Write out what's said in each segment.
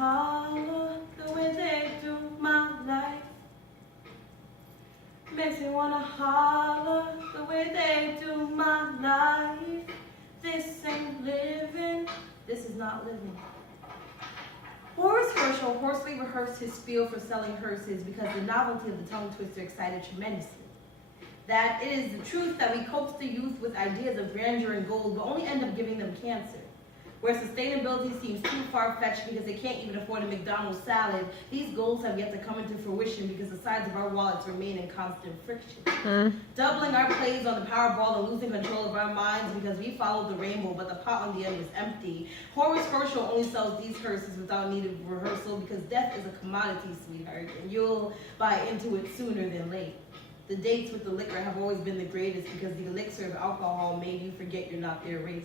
holler the way they do my life. Makes me wanna holler the way they do my life. This ain't living, this is not living. Horace Herschel hoarsely rehearsed his spiel for selling hearses because the novelty of the tongue twister excited tremendously. That it is the truth that we coax the youth with ideas of grandeur and gold, but only end up giving them cancer. Where sustainability seems too far-fetched because they can't even afford a McDonald's salad, these goals have yet to come into fruition because the sides of our wallets remain in constant friction. Doubling our plays on the Powerball and losing control of our minds because we followed the rainbow, but the pot on the end was empty. Horace Herschel only sells these hearses without need of rehearsal because death is a commodity, sweetheart, and you'll buy into it sooner than late. The dates with the liquor have always been the greatest because the elixir of alcohol made you forget you're not their race.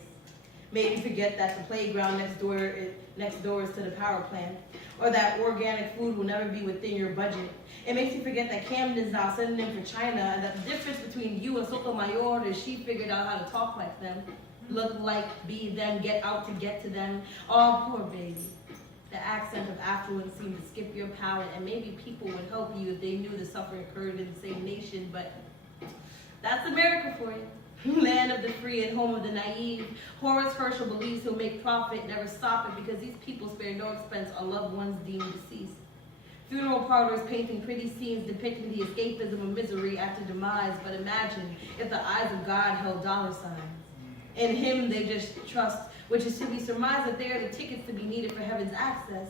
Made you forget that the playground next door is to the power plant, or that organic food will never be within your budget. It makes you forget that Camden is now a synonym for China, and that the difference between you and Sotomayor is she figured out how to talk like them, look like, be them, get out to get to them. Oh, poor baby. The accent of affluence seemed to skip your palate, and maybe people would help you if they knew the suffering occurred in the same nation, but that's America for you. Land of the free and home of the naive. Horace Herschel believes he'll make profit, never stop it, because these people spare no expense on loved ones deemed deceased. Funeral parlors painting pretty scenes depicting the escapism of misery after demise, but imagine if the eyes of God held dollar signs. In him they just trust, which is to be surmised that they are the tickets to be needed for heaven's access.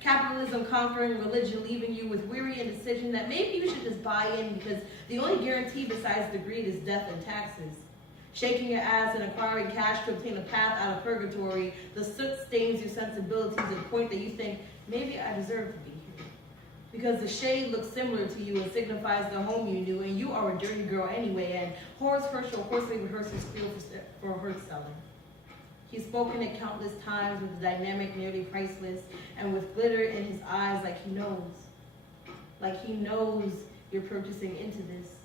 Capitalism conquering religion, leaving you with weary indecision that maybe you should just buy in because the only guarantee besides the greed is death and taxes. Shaking your ass and acquiring cash to obtain a path out of purgatory, the soot stains your sensibilities to the point that you think, maybe I deserve to be here. Because the shade looks similar to you and signifies the home you knew, and you are a dirty girl anyway, and Horace Herschel hoarsely rehearsed his spiel for hearse selling. He's spoken it countless times with a dynamic nearly priceless, and with glitter in his eyes like he knows you're purchasing into this.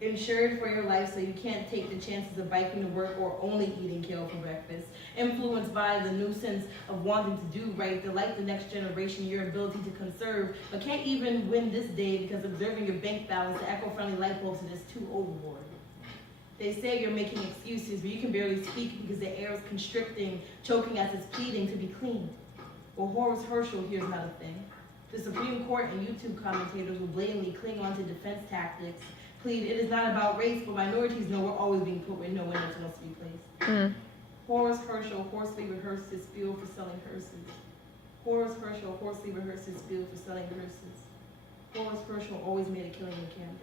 Insured for your life so you can't take the chances of biking to work or only eating kale for breakfast. Influenced by the nuisance of wanting to do right, delight the next generation your ability to conserve, but can't even win this day because observing your bank balance, the eco-friendly light bulbs, it is too overboard. They say you're making excuses, but you can barely speak because the air is constricting, choking as it's pleading to be cleaned. Well, Horace Herschel here's not a thing. The Supreme Court and YouTube commentators will blatantly cling on to defense tactics, plead it is not about race, but minorities know we're always being put where no one else wants to be placed. Horace Herschel hoarsely rehearsed his spiel for selling hearses. Horace Herschel hoarsely rehearsed his spiel for selling hearses. Horace Herschel always made a killing in Camden.